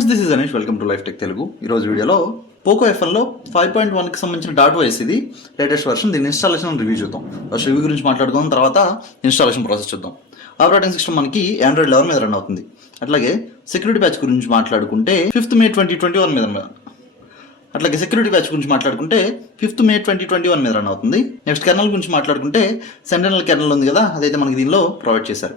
Friends, this is Anish. Welcome to life tech Telugu. ఈరోజు వీడియోలో Poco F1లో 5.1కి సంబంధించిన DotOS ఇది లేటెస్ట్ వర్షన్. దీని ఇన్స్టాలేషన్ రివ్యూ చూద్దాం. ఫస్ట్ రివ్యూ గురించి మాట్లాడుకున్న తర్వాత ఇన్స్టాలేషన్ ప్రాసెస్ చూద్దాం. ఆపరేటింగ్ సిస్టమ్ మనకి Android 11 మీద రన్ అవుతుంది. అట్లాగే సెక్యూరిటీ ప్యాచ్ గురించి మాట్లాడుకుంటే 5th May 2021 మీద అట్లాగే సెక్యూరిటీ ప్యాచ్ గురించి మాట్లాడుకుంటే 5th May 2021 మీద రన్ అవుతుంది. నెక్స్ట్ కెర్నల్ గురించి మాట్లాడుకుంటే సెంటినల్ కెర్నల్ ఉంది కదా, అదైతే మనకి దీనిలో ప్రొవైడ్ చేశారు.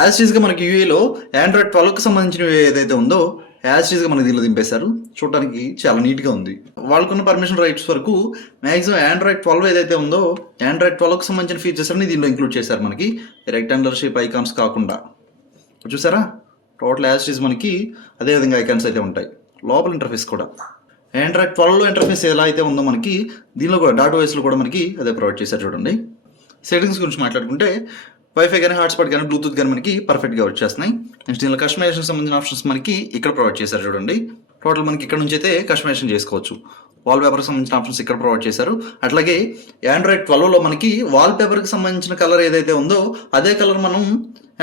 యాజ్ టీజ్గా మనకి యూఏలో Android 12కి సంబంధించిన ఏదైతే ఉందో యాజ్ టీజ్గా మనకి దీనిలో దింపేశారు. చూడడానికి చాలా నీట్గా ఉంది. వాళ్ళకున్న పర్మిషన్ రైట్స్ వరకు మ్యాక్సిమం Android 12 ఏదైతే ఉందో Android 12కి సంబంధించిన ఫీచర్స్ అన్ని దీనిలో ఇంక్లూడ్ చేశారు. మనకి రెక్టాంగులర్ షేప్ ఐకాన్స్ కాకుండా చూసారా, టోటల్ యాజ్ టీజ్ మనకి అదేవిధంగా ఐకాన్స్ అయితే ఉంటాయి. లోపల ఇంటర్ఫేస్ కూడా Android 12లో ఇంటర్ఫేస్ ఎలా అయితే ఉందో మనకి దీనిలో కూడా DotOSలో కూడా మనకి అదే ప్రొవైడ్ చేశారు. చూడండి, సెట్టింగ్స్ గురించి మాట్లాడుకుంటే వైఫై కానీ హాట్స్పాట్ కానీ బ్లూటూత్ కానీ మనకి పర్ఫెక్ట్గా వచ్చేస్తున్నాయి. నెక్స్ట్ దీనిలో కస్టమైజేషన్ సంబంధించిన ఆప్షన్స్ మనకి ఇక్కడ ప్రొవైడ్ చేశారు. చూడండి, టోటల్ మనకి ఇక్కడ నుంచి అయితే కస్టమైజేషన్ చేసుకోవచ్చు. వాల్ పేపర్కి సంబంధించిన ఆప్షన్స్ ఇక్కడ ప్రొవైడ్ చేశారు. అట్లాగే Android 12లో మనకి వాల్ పేపర్కి సంబంధించిన కలర్ ఏదైతే ఉందో అదే కలర్ మనం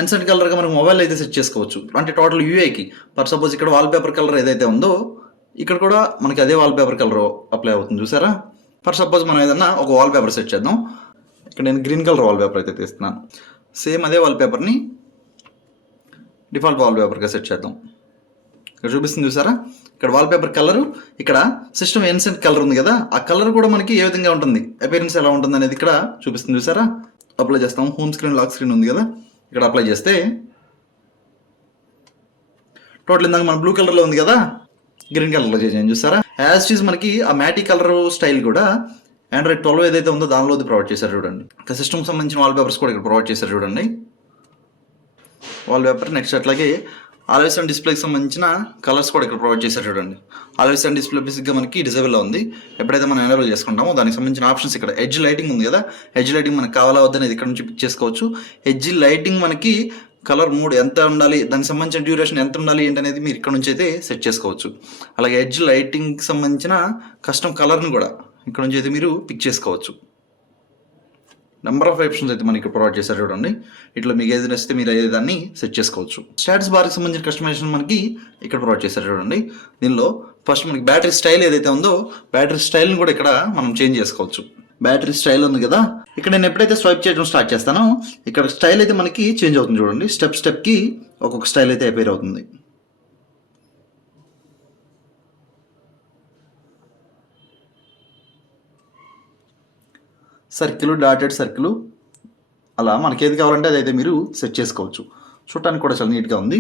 ఎన్సెంట్ కలర్గా మనకి మొబైల్ అయితే సెట్ చేసుకోవచ్చు. అంటే టోటల్ యూఐకి ఫర్ సపోజ్ ఇక్కడ వాల్ పేపర్ కలర్ ఏదైతే ఉందో ఇక్కడ కూడా మనకి అదే వాల్ పేపర్ కలర్ అప్లై అవుతుంది. చూసారా, ఫర్ సపోజ్ మనం ఏదన్నా ఒక వాల్ పేపర్ సెట్ చేద్దాం. ఇక్కడ నేను గ్రీన్ కలర్ వాల్ పేపర్ అయితే తీస్తున్నాను. సేమ్ అదే వాల్ పేపర్ని డిఫాల్ట్ వాల్ పేపర్గా సెట్ చేద్దాం. ఇక్కడ చూపిస్తుంది చూసారా, ఇక్కడ వాల్ పేపర్ కలరు, ఇక్కడ సిస్టమ్ ఎన్సెంట్ కలర్ ఉంది కదా, ఆ కలర్ కూడా మనకి ఏ విధంగా ఉంటుంది, అపియరెన్స్ ఎలా ఉంటుంది అనేది ఇక్కడ చూపిస్తుంది. చూసారా, అప్లై చేస్తాం. హోమ్ స్క్రీన్ లాక్ స్క్రీన్ ఉంది కదా, ఇక్కడ అప్లై చేస్తే టోటల్ ఇందాక మన బ్లూ కలర్లో ఉంది కదా గ్రీన్ కలర్లో చేసాను. చూసారా, యాజ్ చీజ్ మనకి ఆ మ్యాటీ కలర్ స్టైల్ కూడా Android 12 ఏదైతే ఉందో దానిలో ప్రొవైడ్ చేశారు. చూడండి, ఇంకా సిస్టమ్కి సంబంధించిన వాల్ పేపర్స్ కూడా ఇక్కడ ప్రొవైడ్ చేశారు. చూడండి, వాల్ పేపర్. నెక్స్ట్ అట్లాగే ఆల్వేస్ అండ్ డిస్ప్లేకి సంబంధించిన కలర్స్ కూడా ఇక్కడ ప్రొవైడ్ చేశారు. చూడండి, ఆల్వేస్ అండ్ డిస్ప్లే బేసిక్గా మనకి డిజేబుల్లో ఉంది. ఎప్పుడైతే మనం ఎనేబుల్ చేసుకుంటామో దానికి సంబంధించిన ఆప్షన్స్ ఇక్కడ ఎడ్జ్ లైటింగ్ ఉంది కదా, ఎడ్జ్ లైటింగ్ మనకు కావాలా వద్దనేది ఇక్కడ నుంచి పిక్ చేసుకోవచ్చు. ఎడ్జ్ లైటింగ్ మనకి కలర్ మూడ్ ఎంత ఉండాలి, దానికి సంబంధించిన డ్యూరేషన్ ఎంత ఉండాలి ఏంటనేది మీరు ఇక్కడ నుంచి అయితే సెట్ చేసుకోవచ్చు. అలాగే ఎడ్జ్ లైటింగ్కి సంబంధించిన కస్టమ్ కలర్ని కూడా ఇక్కడ నుంచి అయితే మీరు పిక్ చేసుకోవచ్చు. నెంబర్ ఆఫ్ ఆప్షన్స్ అయితే మనకి ప్రొవైడ్ చేశారు. చూడండి, ఇట్లా మీకు ఏది నచ్చితే మీరు అదే దాన్ని సెట్ చేసుకోవచ్చు. స్టాటస్ బార్కి సంబంధించిన కస్టమైజేషన్ మనకి ఇక్కడ ప్రొవైడ్ చేశారు. చూడండి, దీనిలో ఫస్ట్ మనకి బ్యాటరీ స్టైల్ ఏదైతే ఉందో బ్యాటరీ స్టైల్ని కూడా ఇక్కడ మనం చేంజ్ చేసుకోవచ్చు. బ్యాటరీ స్టైల్ ఉంది కదా, ఇక్కడ నేను ఎప్పుడైతే స్వైప్ చేయడం స్టార్ట్ చేస్తానో ఇక్కడ స్టైల్ అయితే మనకి చేంజ్ అవుతుంది. చూడండి, స్టెప్కి ఒక్కొక్క స్టైల్ అయితే అపేర్ అవుతుంది. సర్కిల్, డాటెడ్ సర్కిల్, అలా మనకి ఏది కావాలంటే అదైతే మీరు సెట్ చేసుకోవచ్చు. చూడటానికి కూడా చాలా నీట్గా ఉంది.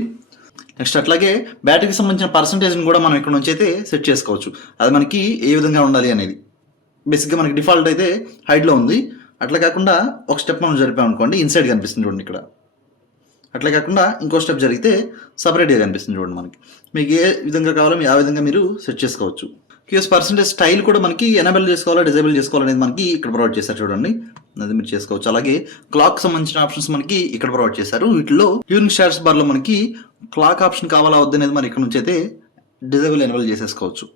నెక్స్ట్ అట్లాగే బ్యాటరీకి సంబంధించిన పర్సంటేజ్ని కూడా మనం ఇక్కడ నుంచి అయితే సెట్ చేసుకోవచ్చు. అది మనకి ఏ విధంగా ఉండాలి అనేది. బేసిక్గా మనకి డిఫాల్ట్ అయితే హైడ్లో ఉంది. అట్లా కాకుండా ఒక స్టెప్ మనం జరిపామనుకోండి ఇన్సైడ్ కనిపిస్తుంది. చూడండి, ఇక్కడ అట్లా కాకుండా ఇంకో స్టెప్ జరిగితే సపరేట్గా కనిపిస్తుంది. చూడండి, మనకి మీకు ఏ విధంగా కావాలో ఆ విధంగా మీరు సెట్ చేసుకోవచ్చు. క్యూఎస్ పర్సెంటేజ్ స్టైల్ కూడా మనకి ఎనేబుల్ చేసుకోవాలా డిజేబుల్ చేసుకోవాలనేది మనకి ఇక్కడ ప్రొవైడ్ చేశారు. చూడండి, అది మీరు చేసుకోవచ్చు. అలాగే క్లాక్ సంబంధించిన ఆప్షన్స్ మనకి ఇక్కడ ప్రొవైడ్ చేశారు. వీటిలో యూనిక్ స్టాటస్ బార్లో మనకి క్లాక్ ఆప్షన్ కావాలా వద్దనేది మరి ఇక్కడ నుంచి అయితే డిజేబుల్ ఎనేబుల్ చేసేసుకోవచ్చు.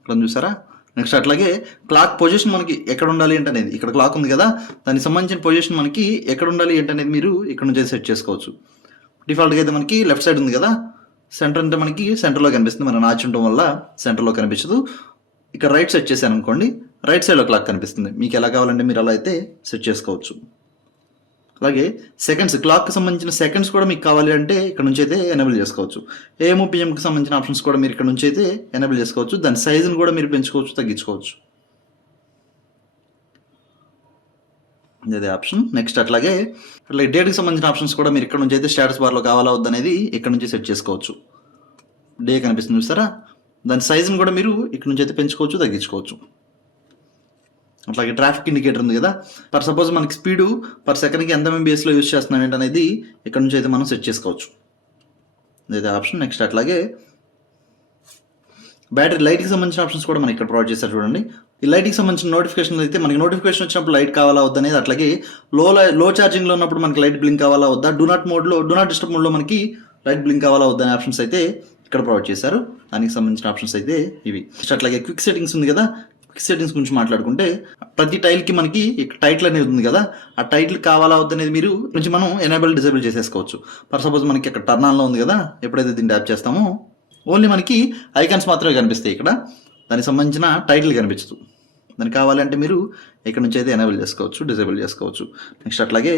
ఇక్కడ చూసారా. నెక్స్ట్ అట్లాగే క్లాక్ పొజిషన్ మనకి ఎక్కడ ఉండాలి ఏంటనేది, ఇక్కడ క్లాక్ ఉంది కదా, దానికి సంబంధించిన పొజిషన్ మనకి ఎక్కడ ఉండాలి ఏంటనేది మీరు ఇక్కడ నుంచి సెట్ చేసుకోవచ్చు. డిఫాల్ట్గా అయితే మనకి లెఫ్ట్ సైడ్ ఉంది కదా, సెంటర్ అంటే మనకి సెంటర్లో కనిపిస్తుంది. మన నాచ్ ఉండటం వల్ల సెంటర్లో కనిపించదు. ఇక్కడ రైట్ సెట్ చేశాను అనుకోండి, రైట్ సైడ్లో క్లాక్ కనిపిస్తుంది. మీకు ఎలా కావాలంటే మీరు అలా అయితే సెట్ చేసుకోవచ్చు. అలాగే సెకండ్స్, క్లాక్కి సంబంధించిన సెకండ్స్ కూడా మీకు కావాలి అంటే ఇక్కడ నుంచి అయితే ఎనేబుల్ చేసుకోవచ్చు. AM PM సంబంధించిన ఆప్షన్స్ కూడా మీరు ఇక్కడ నుంచి అయితే ఎనేబుల్ చేసుకోవచ్చు. దాని సైజును కూడా మీరు పెంచుకోవచ్చు, తగ్గించుకోవచ్చు. అదే ఆప్షన్. నెక్స్ట్ అట్లాగే డేట్కి సంబంధించిన ఆప్షన్స్ కూడా మీరు ఇక్కడ నుంచి అయితే స్టేటస్ బార్లో కావాలా వద్దనేది ఇక్కడ నుంచి సెట్ చేసుకోవచ్చు. డే కనిపిస్తుంది చూస్తారా, దాని సైజుని కూడా మీరు ఇక్కడ నుంచి అయితే పెంచుకోవచ్చు, తగ్గించుకోవచ్చు. అట్లాగే ట్రాఫిక్ ఇండికేటర్ ఉంది కదా, ఫర్ సపోజ్ మనకి స్పీడు పర్ సెకండ్కి ఎంత MBSలో యూజ్ చేస్తున్నాం ఏంటనేది ఇక్కడ నుంచి అయితే మనం సెట్ చేసుకోవచ్చు. అదే ఆప్షన్. నెక్స్ట్ అట్లాగే బ్యాటరీ లైట్కి సంబంధించిన ఆప్షన్స్ కూడా మనకి ఇక్కడ ప్రొవైడ్ చేస్తారు. చూడండి, ఈ లైట్కి సంబంధించిన నోటిఫికేషన్ అయితే మనకి నోటిఫికేషన్ వచ్చినప్పుడు లైట్ కావాలా వద్ద అనేది, అట్లాగే లో ఛార్జింగ్లో ఉన్నప్పుడు మనకి లైట్ బ్లింక్ కావాలా వద్దా, డూ నాట్ డిస్టర్బ్ మోడ్లో మనకి లైట్ బ్లింక్ కావాలా వద్దా అనే ఆప్షన్స్ అయితే ఇక్కడ ప్రొవైడ్ చేశారు. దానికి సంబంధించిన ఆప్షన్స్ అయితే ఇవి. అట్లాగే క్విక్ సెట్టింగ్స్ ఉంది కదా, క్విక్ సెట్టింగ్స్ గురించి మాట్లాడుకుంటే ప్రతి టైల్కి మనకి టైటిల్ అనేది ఉంది కదా, ఆ టైటిల్ కావాలా వద్దనేది మీరు మనం ఎనేబుల్ డిజేబుల్ చేసేసుకోవచ్చు. ఫర్ సపోజ్ మనకి ఇక్కడ టర్న్ ఆన్లో ఉంది కదా, ఎప్పుడైతే దీన్ని ట్యాప్ చేస్తామో ఓన్లీ మనకి ఐకాన్స్ మాత్రమే కనిపిస్తాయి ఇక్కడ, దానికి సంబంధించిన టైటిల్ కనిపించదు. దానికి కావాలంటే మీరు ఇక్కడ నుంచి అయితే ఎనేబుల్ చేసుకోవచ్చు, డిజేబుల్ చేసుకోవచ్చు. నెక్స్ట్ అట్లాగే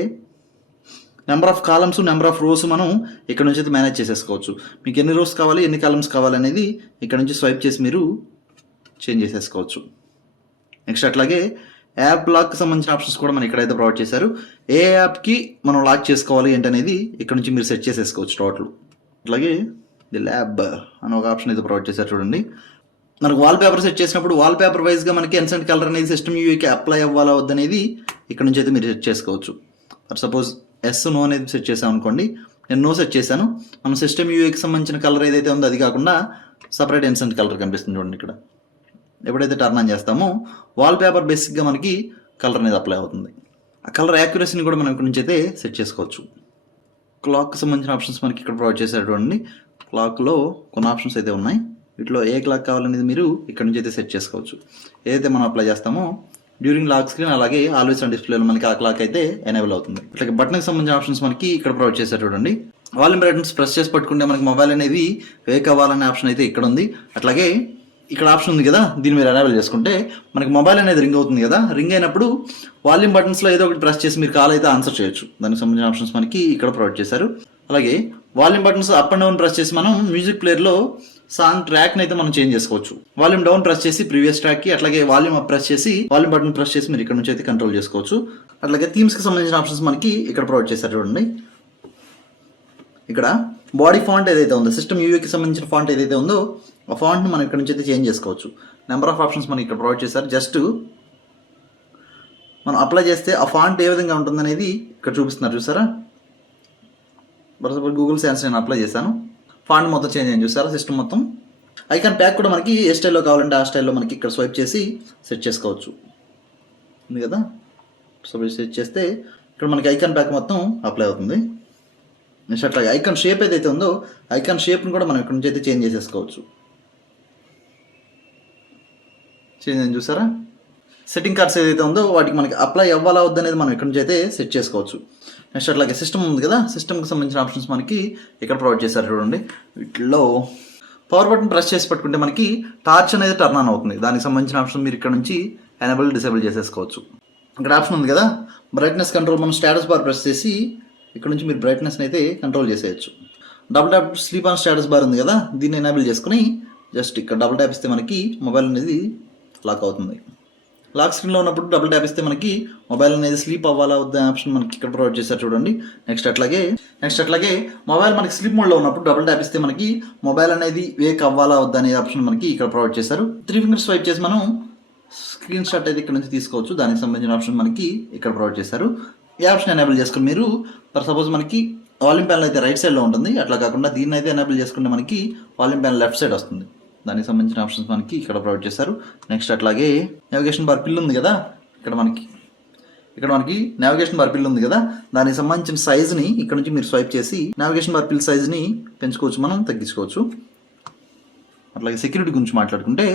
number of columns, number of rose మనం ఇక్కడ నుంచి అయితే మేనేజ్ చేసేసుకోవచ్చు. మీకు ఎన్ని రోస్ కావాలి, ఎన్ని కాలమ్స్ కావాలనేది ఇక్కడ నుంచి స్వైప్ చేసి మీరు చేంజ్ చేసేసుకోవచ్చు. నెక్స్ట్ అట్లాగే యాప్ లాక్కి సంబంధించిన ఆప్షన్స్ కూడా మనం ఇక్కడైతే ప్రొవైడ్ చేశారు. ఏ యాప్కి మనం లాక్ చేసుకోవాలి ఏంటనేది ఇక్కడ నుంచి మీరు సెట్ చేసేసుకోవచ్చు టోటల్. అట్లాగే ది ల్యాబ్ అని ఒక ఆప్షన్ అయితే ప్రొవైడ్ చేశారు చూడండి. మనకు వాల్ పేపర్ సెట్ చేసినప్పుడు వాల్ పేపర్ వైజ్గా మనకి ఎన్సెంట్ కలర్ అనేది సిస్టమ్ యూఐకి అప్లై అవ్వాలా వద్దనేది ఇక్కడ నుంచి అయితే మీరు సెట్ చేసుకోవచ్చు. ఫర్ సపోజ్ ఎస్ నో అనేది సెట్ చేసాం అనుకోండి, నేను నో సెట్ చేశాను. మన సిస్టమ్ యూఐకి సంబంధించిన కలర్ ఏదైతే ఉందో అది కాకుండా సపరేట్ ఎన్సెంట్ కలర్ కనిపిస్తుంది చూడండి ఇక్కడ. ఎప్పుడైతే టర్న్ ఆన్ చేస్తామో వాల్ పేపర్ బేసిక్గా మనకి కలర్ అనేది అప్లై అవుతుంది. ఆ కలర్ యాక్యురసీని కూడా మనం ఇక్కడ నుంచి అయితే సెట్ చేసుకోవచ్చు. క్లాక్కి సంబంధించిన ఆప్షన్స్ మనకి ఇక్కడ ప్రొవైడ్ చేశారు చూడండి. క్లాక్లో కొన్ని ఆప్షన్స్ అయితే ఉన్నాయి. వీటిలో ఏ క్లాక్ కావాలనేది మీరు ఇక్కడ నుంచి అయితే సెట్ చేసుకోవచ్చు. ఏదైతే మనం అప్లై చేస్తామో డ్యూరింగ్ లాక్ స్క్రీన్ అలాగే ఆల్వేస్ ఆన్ డిస్ప్లేలో మనకి ఆ క్లాక్ అయితే ఎనేబుల్ అవుతుంది. అట్లాగే బటన్కి సంబంధించిన ఆప్షన్స్ మనకి ఇక్కడ ప్రొవైడ్ చేశారు చూడండి. వాల్యూమ్ బటన్స్ ప్రెస్ చేసి పట్టుకుంటే మనకి మొబైల్ అనేది వేక్ అవ్వాలనే ఆప్షన్ అయితే ఇక్కడ ఉంది. అట్లాగే ఇక్కడ ఆప్షన్ ఉంది కదా, దీన్ని మీరు ఎనేబుల్ చేసుకుంటే మనకి మొబైల్ అనేది రింగ్ అవుతుంది కదా, రింగ్ అయినప్పుడు వాల్యూమ్ బటన్స్లో ఏదో ఒకటి ప్రెస్ చేసి మీరు కాల్ అయితే ఆన్సర్ చేయొచ్చు. దానికి సంబంధించిన ఆప్షన్స్ మనకి ఇక్కడ ప్రొవైడ్ చేశారు. అలాగే volume buttons up and down press చేసి మనం మ్యూజిక్ ప్లేయర్లో సాంగ్ ట్రాక్ని అయితే మనం చేంజ్ చేసుకోవచ్చు. వాల్యూమ్ డౌన్ ప్రెస్ చేసి ప్రీవియస్ ట్రాక్కి, అట్లాగే వాల్యూమ్ అప్ ప్రెస్ చేసి వాల్యూమ్ బటన్ ప్రెస్ చేసి మీరు ఇక్కడ నుంచి అయితే కంట్రోల్ చేసుకోవచ్చు. అట్లాగే థీమ్స్కి సంబంధించిన ఆప్షన్స్ మనకి ఇక్కడ ప్రొవైడ్ చేశారు చూడండి. ఇక్కడ బాడీ ఫాంట్ ఏదైతే ఉందో, సిస్టమ్ యూఐకి సంబంధించిన ఫాంట్ ఏదైతే ఉందో ఆ ఫాంట్ని మనం ఇక్కడ నుంచి అయితే చేంజ్ చేసుకోవచ్చు. నెంబర్ ఆఫ్ ఆప్షన్స్ మనకి ఇక్కడ ప్రొవైడ్ చేశారు. జస్ట్ మనం అప్లై చేస్తే ఆ ఫాంట్ ఏ విధంగా ఉంటుందనేది ఇక్కడ చూపిస్తున్నారు చూసారా. ఫర్ సపోజ్ గూగుల్ సెన్స్ నేను అప్లై చేశాను, ఫాంట్ మొత్తం చేంజ్ అయ్యింది చూసారా సిస్టమ్ మొత్తం. ఐకాన్ ప్యాక్ కూడా మనకి ఏ స్టైల్లో కావాలంటే ఆ స్టైల్లో మనకి ఇక్కడ స్వైప్ చేసి సెట్ చేసుకోవచ్చు. ఉంది కదా, సో సెట్ చేస్తే ఇక్కడ మనకి ఐకాన్ ప్యాక్ మొత్తం అప్లై అవుతుంది. నెక్స్ట్ అట్లాగే ఐకాన్ షేప్ ఏదైతే ఉందో ఐకాన్ షేప్ని కూడా మనం ఇక్కడ నుంచి అయితే చేంజ్ చేసేసుకోవచ్చు. చేంజ్ అయింది చూసారా. సెట్టింగ్ కార్డ్స్ ఏదైతే ఉందో వాటికి మనకి అప్లై అవ్వాలా వద్దనేది మనం ఇక్కడ నుంచి అయితే సెట్ చేసుకోవచ్చు. నెక్స్ట్ అట్లాగే సిస్టమ్ ఉంది కదా, సిస్టమ్కి సంబంధించిన ఆప్షన్స్ మనకి ఇక్కడ ప్రొవైడ్ చేశారు చూడండి. వీటిలో పవర్ బటన్ ప్రెస్ చేసి పట్టుకుంటే మనకి టార్చ్ అనేది టర్న్ ఆన్ అవుతుంది. దానికి సంబంధించిన ఆప్షన్ మీరు ఇక్కడ నుంచి ఎనేబుల్ డిసేబుల్ చేసేసుకోవచ్చు. ఇక్కడ ఆప్షన్ ఉంది కదా, బ్రైట్నెస్ కంట్రోల్, మనం స్టేటస్ బార్ ప్రెస్ చేసి ఇక్కడ నుంచి మీరు బ్రైట్నెస్ని అయితే కంట్రోల్ చేసేయచ్చు. Double tap sleep on status bar ఉంది కదా, దీన్ని ఎనేబుల్ చేసుకుని జస్ట్ ఇక్కడ డబుల్ ట్యాప్ ఇస్తే మనకి మొబైల్ అనేది లాక్ అవుతుంది. లాక్ స్క్రీన్లో ఉన్నప్పుడు డబుల్ ట్యాప్ ఇస్తే మనకి మొబైల్ అనేది స్లీప్ అవ్వాలా వద్ద ఆప్షన్ మనకి ఇక్కడ ప్రొవైడ్ చేశారు చూడండి. నెక్స్ట్ అట్లాగే మొబైల్ మనకి స్లీప్ మోడ్లో ఉన్నప్పుడు డబుల్ ట్యాప్ ఇస్తే మనకి మొబైల్ అనేది వేక్ అవ్వాలా వద్ద అనే ఆప్షన్ మనకి ఇక్కడ ప్రొవైడ్ చేశారు. 3 ఫింగర్స్ స్వైప్ చేసి మనం స్క్రీన్ షాట్ అయితే ఇక్కడ నుంచి తీసుకోవచ్చు. దానికి సంబంధించిన ఆప్షన్ మనకి ఇక్కడ ప్రొవైడ్ చేశారు. ఈ ఆప్షన్ ఎనేబుల్ చేసుకుని మీరు ఫర్ సపోజ్ మనకి వాల్యూమ్ ప్యానల్ అయితే రైట్ సైడ్లో ఉంటుంది, అట్లా కాకుండా దీన్ని అయితే ఎనేబుల్ చేసుకుంటే మనకి వాల్యూమ్ ప్యానల్ లెఫ్ట్ సైడ్ వస్తుంది. దానికి సంబంధించిన ఆప్షన్స్ మనకి ఇక్కడ ప్రొవైడ్ చేశారు. నెక్స్ట్ అట్లాగే నావిగేషన్ బార్ పిల్ ఉంది కదా, ఇక్కడ మనకి నావిగేషన్ బార్ పిల్ ఉంది కదా, దానికి సంబంధించిన సైజ్ని ఇక్కడ నుంచి మీరు స్వైప్ చేసి నావిగేషన్ బార్ పిల్ సైజ్ని పెంచుకోవచ్చు, మనం తగ్గించుకోవచ్చు. అట్లాగే సెక్యూరిటీ గురించి మాట్లాడుకుంటే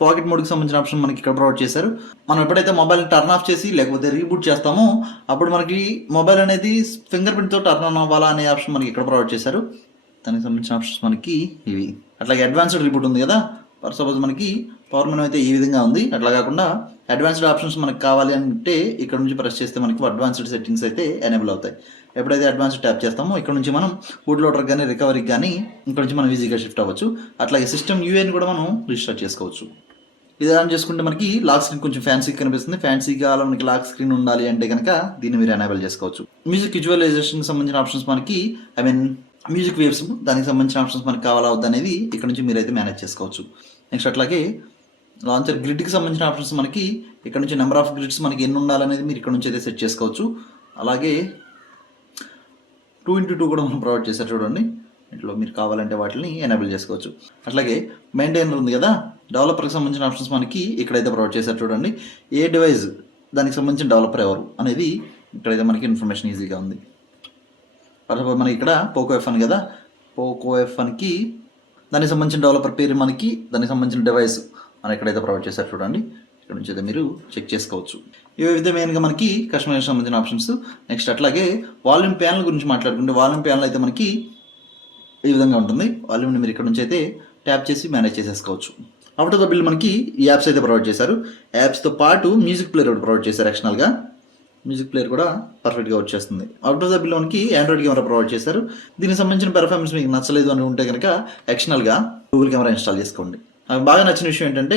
పాకెట్ మోడ్కి సంబంధించిన ఆప్షన్ మనకి ఇక్కడ ప్రొవైడ్ చేశారు. మనం ఎప్పుడైతే మొబైల్ టర్న్ ఆఫ్ చేసి లేకపోతే రీబూట్ చేస్తామో అప్పుడు మనకి మొబైల్ అనేది ఫింగర్ ప్రింట్తో టర్న్ ఆన్ అవ్వాలా అనే ఆప్షన్ మనకి ఇక్కడ ప్రొవైడ్ చేశారు. దానికి సంబంధించిన ఆప్షన్స్ మనకి ఇవి. అట్లాగే అడ్వాన్స్డ్ రీబూట్ ఉంది కదా, ఫర్ సపోజ్ మనకి పవర్ మెనూ అయితే ఈ విధంగా ఉంది. అట్లా కాకుండా అడ్వాన్స్డ్ ఆప్షన్స్ మనకి కావాలి అంటే ఇక్కడ నుంచి ప్రెస్ చేస్తే మనకి అడ్వాన్స్డ్ సెట్టింగ్స్ అయితే ఎనేబుల్ అవుతాయి. ఎప్పుడైతే అడ్వాన్స్డ్ ట్యాప్ చేస్తామో ఇక్కడ నుంచి మనం బూట్ లోడర్ కానీ రికవరీకి కానీ ఇక్కడ నుంచి మనం ఈజీగా షిఫ్ట్ అవ్వచ్చు. అట్లాగే సిస్టమ్ యూఐని కూడా మనం రిజిస్టర్ చేసుకోవచ్చు. ఇది ఆన్ చేసుకుంటే మనకి లాక్ స్క్రీన్ కొంచెం ఫ్యాన్సీగా కనిపిస్తుంది. ఫ్యాన్సీగా మనకి లాక్ స్క్రీన్ ఉండాలి అంటే కనుక దీన్ని మీరు ఎనేబుల్ చేసుకోవచ్చు. మ్యూజిక్ విజువలైజేషన్కి సంబంధించిన ఆప్షన్స్ మనకి మ్యూజిక్ వేవ్స్, దానికి సంబంధించిన ఆప్షన్స్ మనకి కావాలా వద్ద అనేది ఇక్కడ నుంచి మీరైతే మేనేజ్ చేసుకోవచ్చు. నెక్స్ట్ అట్లాగే లాంచర్ గ్రిడ్కి సంబంధించిన ఆప్షన్స్ మనకి ఇక్కడ నుంచి నెంబర్ ఆఫ్ గ్రిడ్స్ మనకి ఎన్ని ఉండాలనేది మీరు ఇక్కడ నుంచి అయితే సెట్ చేసుకోవచ్చు. అలాగే 2x2 కూడా మనం ప్రొవైడ్ చేశారు చూడండి. ఇంట్లో మీరు కావాలంటే వాటిని ఎనేబుల్ చేసుకోవచ్చు. అట్లాగే మెయింటైనర్ ఉంది కదా, డెవలపర్కి సంబంధించిన ఆప్షన్స్ మనకి ఇక్కడైతే ప్రొవైడ్ చేశారు చూడండి. ఏ డివైస్ దానికి సంబంధించిన డెవలపర్ ఎవరు అనేది ఇక్కడైతే మనకి ఇన్ఫర్మేషన్ ఈజీగా ఉంది. మనకి ఇక్కడ POCO F1 కదా, POCO F1కి దానికి సంబంధించిన డెవలపర్ పేరు మనకి దానికి సంబంధించిన డివైస్ అని ఇక్కడైతే ప్రొవైడ్ చేశారు చూడండి. ఇక్కడ నుంచి అయితే మీరు చెక్ చేసుకోవచ్చు. ఇవైతే మెయిన్గా మనకి కస్టమైజేషన్ సంబంధించిన ఆప్షన్స్. నెక్స్ట్ అట్లాగే వాల్యూమ్ ప్యానల్ గురించి మాట్లాడుకుంటే వాల్యూమ్ ప్యానల్ అయితే మనకి ఈ విధంగా ఉంటుంది. వాల్యూమ్ని మీరు ఇక్కడ నుంచి అయితే ట్యాప్ చేసి మేనేజ్ చేసేసుకోవచ్చు. ఆఫ్టర్ ద బిల్ మనకి ఈ యాప్స్ అయితే ప్రొవైడ్ చేశారు. యాప్స్తో పాటు మ్యూజిక్ ప్లేయర్ ఒకటి ప్రొవైడ్ చేశారు. ఎక్స్టర్నల్గా మ్యూజిక్ ప్లేయర్ కూడా పర్ఫెక్ట్గా వచ్చేస్తుంది. ఆఫ్టర్ ద బిల్ మనకి ఆండ్రాయిడ్ కెమెరా ప్రొవైడ్ చేశారు. దీనికి సంబంధించిన పెర్ఫార్మెన్స్ మీకు నచ్చలేదు అని ఉంటే కనుక ఎక్స్టర్నల్గా గూగుల్ కెమెరా ఇన్స్టాల్ చేసుకోండి. నాకు బాగా నచ్చిన విషయం ఏంటంటే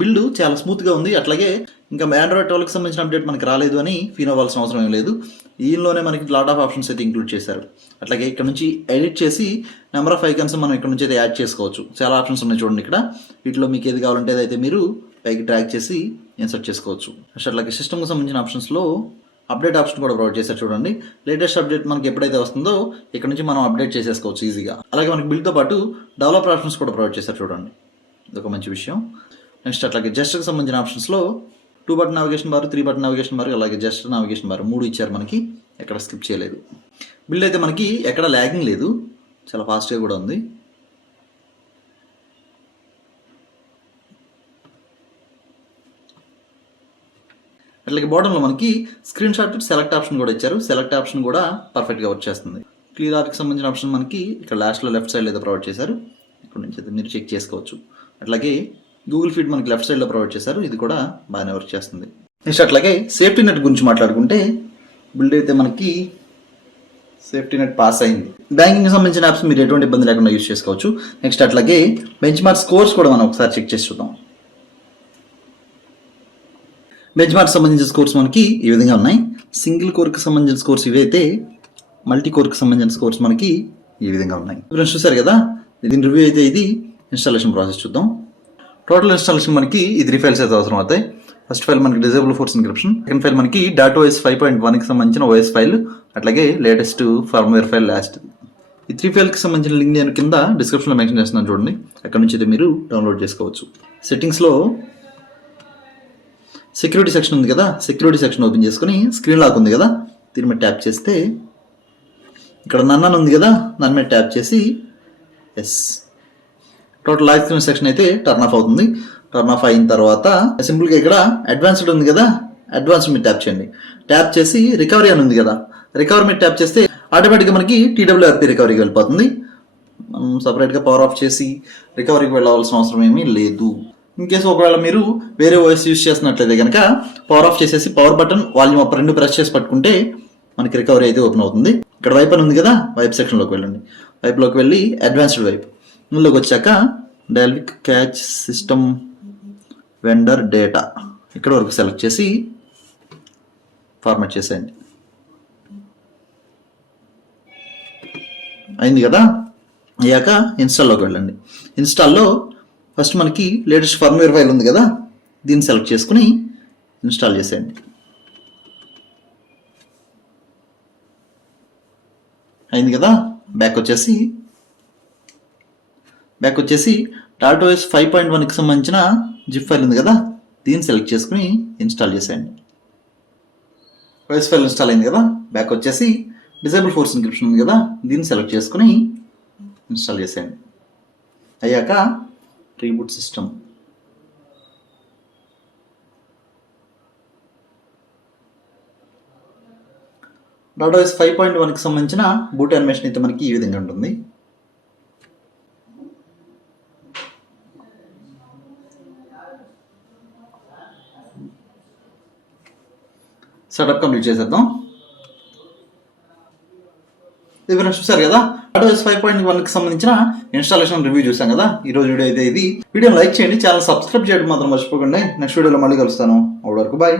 బిల్డ్ చాలా స్మూత్గా ఉంది. అట్లాగే ఇంకా ఆండ్రాయిడ్ 12కి సంబంధించిన అప్డేట్ మనకి రాలేదు అని ఫీల్ అవ్వాల్సిన అవసరం ఏం లేదు. దీనిలోనే మనకి లాట్ ఆఫ్ ఆప్షన్స్ అయితే ఇంక్లూడ్ చేశారు. అట్లాగే ఇక్కడ నుంచి ఎడిట్ చేసి నెంబర్ ఆఫ్ ఐకాన్స్ మనం ఇక్కడ నుంచి అయితే యాడ్ చేసుకోవచ్చు. చాలా ఆప్షన్స్ ఉన్నాయి చూడండి ఇక్కడ. వీటిలో మీకు ఏది కావాలంటే అదైతే మీరు పైకి డ్రాగ్ చేసి ఇన్సర్ట్ చేసుకోవచ్చు. అట్లాగే సిస్టమ్కి సంబంధించిన ఆప్షన్స్లో అప్డేట్ ఆప్షన్ కూడా ప్రొవైడ్ చేశారు చూడండి. లేటెస్ట్ అప్డేట్ మనకి ఎప్పుడైతే వస్తుందో ఇక్కడ నుంచి మనం అప్డేట్ చేసేసుకోవచ్చు ఈజీగా. అలాగే మనకి బిల్డ్తో పాటు డెవలపర్ ఆప్షన్స్ కూడా ప్రొవైడ్ చేశారు చూడండి. ఇదొక మంచి విషయం. నెక్స్ట్ అట్లాగే జస్ట్కి సంబంధించిన ఆప్షన్స్లో 2 button navigation bar, 3 button navigation bar, అలాగే జస్ట్ నావిగేషన్ బార్ 3 ఇచ్చారు మనకి. ఎక్కడ స్కిప్ చేయలేదు. బిల్డ్ అయితే మనకి ఎక్కడ ల్యాగింగ్ లేదు, చాలా ఫాస్ట్గా కూడా ఉంది. అట్లాగే బాటంలో మనకి స్క్రీన్ షాట్ సెలెక్ట్ ఆప్షన్ కూడా ఇచ్చారు. సెలెక్ట్ ఆప్షన్ కూడా పర్ఫెక్ట్గా వర్క్ చేస్తుంది. క్లియర్ ఆర్ట్కి సంబంధించిన ఆప్షన్ మనకి ఇక్కడ లాస్ట్లో లెఫ్ట్ సైడ్లో అయితే ప్రొవైడ్ చేశారు. ఇక్కడ నుంచి అయితే మీరు చెక్ చేసుకోవచ్చు. అట్లాగే గూగుల్ ఫీడ్ మనకి లెఫ్ట్ సైడ్లో ప్రొవైడ్ చేశారు. ఇది కూడా బాగానే వర్క్ చేస్తుంది. నెక్స్ట్ అట్లాగే సేఫ్టీ నెట్ గురించి మాట్లాడుకుంటే బిల్డ్ అయితే మనకి సేఫ్టీ నెట్ పాస్ అయింది. బ్యాంకింగ్కి సంబంధించిన యాప్స్ మీరు ఎటువంటి ఇబ్బంది లేకుండా యూజ్ చేసుకోవచ్చు. నెక్స్ట్ అట్లాగే బెంచ్ మార్క్ స్కోర్స్ కూడా మనం ఒకసారి చెక్ చేసి చూద్దాం. బెంచ్ మార్క్ సంబంధించిన స్కోర్స్ మనకి ఈ విధంగా ఉన్నాయి. సింగిల్ కోర్కి సంబంధించిన స్కోర్స్ ఇవి అయితే, మల్టీ కోర్కి సంబంధించిన స్కోర్స్ మనకి ఈ విధంగా ఉన్నాయి. ఫ్రెండ్స్ చూసారు కదా, దీని రివ్యూ అయితే ఇది. ఇన్స్టాలేషన్ ప్రాసెస్ చూద్దాం. టోటల్ ఇన్స్టాలేషన్ మనకి ఈ 3 ఫైల్స్ అయితే అవసరం అవుతాయి. ఫస్ట్ ఫైల్ మనకి disable force encryption. Second file మనకి DotOS 5.1కి సంబంధించిన OS ఫైల్. అట్లాగే లేటెస్ట్ ఫర్మ్వేర్ ఫైల్ లాస్ట్. ఈ 3 ఫైల్కి సంబంధించిన లింక్ నేను కింద డిస్క్రిప్షన్లో మెన్షన్ చేస్తున్నాను చూడండి. అక్కడ నుంచి అయితే మీరు డౌన్లోడ్ చేసుకోవచ్చు. సెట్టింగ్స్లో సెక్యూరిటీ సెక్షన్ ఉంది కదా, సెక్యూరిటీ సెక్షన్ ఓపెన్ చేసుకుని స్క్రీన్ లాక్ ఉంది కదా, దీని మీద ట్యాప్ చేస్తే ఇక్కడ నన్ను ఉంది కదా, దాని మీద ట్యాప్ చేసి yes, total lock screen section అయితే టర్న్ ఆఫ్ అవుతుంది. టర్న్ ఆఫ్ అయిన తర్వాత సింపుల్గా ఇక్కడ అడ్వాన్స్డ్ ఉంది కదా, అడ్వాన్స్డ్ మీద ట్యాప్ చేయండి. ట్యాప్ చేసి రికవరీ అని ఉంది కదా, రికవరీ మీద ట్యాప్ చేస్తే ఆటోమేటిక్గా మనకి TWRP రికవరీకి వెళ్ళిపోతుంది. మనం సపరేట్గా పవర్ ఆఫ్ చేసి రికవరీకి వెళ్ళవలసిన అవసరం ఏమీ లేదు. ఇన్ కేసు ఒకవేళ మీరు వేరే OS యూస్ చేస్తున్నట్లయితే కనుక పవర్ ఆఫ్ చేసేసి power button volume up 2 press చేసి పట్టుకుంటే మనకి రికవరీ అయితే ఓపెన్ అవుతుంది. ఇక్కడ వైప్ అని ఉంది కదా, వైప్ సెక్షన్లోకి వెళ్ళండి. వైప్లోకి వెళ్ళి అడ్వాన్స్డ్ వైప్ ఇందులోకి వచ్చాక dynamic catch system vendor data ఇక్కడ వరకు సెలెక్ట్ చేసి ఫార్మాట్ చేసేయండి. అయింది కదా. అయ్యాక ఇన్స్టాల్లోకి వెళ్ళండి. ఇన్స్టాల్లో ఫస్ట్ మనకి లేటెస్ట్ ఫర్మ్వేర్ ఫైల్ ఉంది కదా, దీన్ని సెలెక్ట్ చేసుకుని ఇన్స్టాల్ చేసేయండి. అయింది కదా. బ్యాక్ వచ్చేసి DotOS 5.1కి సంబంధించిన జిప్ ఫైల్ ఉంది కదా, దీన్ని సెలెక్ట్ చేసుకుని ఇన్స్టాల్ చేసేయండి. OS ఫైల్ ఇన్స్టాల్ అయింది కదా. బ్యాక్ వచ్చేసి డిజేబుల్ ఫోర్స్ ఎన్క్రిప్షన్ ఉంది కదా, దీన్ని సెలెక్ట్ చేసుకుని ఇన్స్టాల్ చేసేయండి. అయ్యాక రీబూట్ సిస్టమ్, DotOS 5.1కి సంబంధించిన బూట్ యానిమేషన్ అయితే మనకి ఈ విధంగా ఉంటుంది. సెటప్ కంప్లీట్ చేసేద్దాం. ఇది ఫ్రెండ్స్ చూసారు కదా, DotOS 5.1కి సంబంధించిన ఇన్స్టాలేషన్ రివ్యూ చూసాం కదా. ఈరోజు వీడియో అయితే ఇది. వీడియోని లైక్ చేయండి, ఛానల్ సబ్స్క్రైబ్ చేయడం మాత్రం మర్చిపోకండి. నెక్స్ట్ వీడియోలో మళ్ళీ కలుస్తాను. అప్పటి వరకు బాయ్.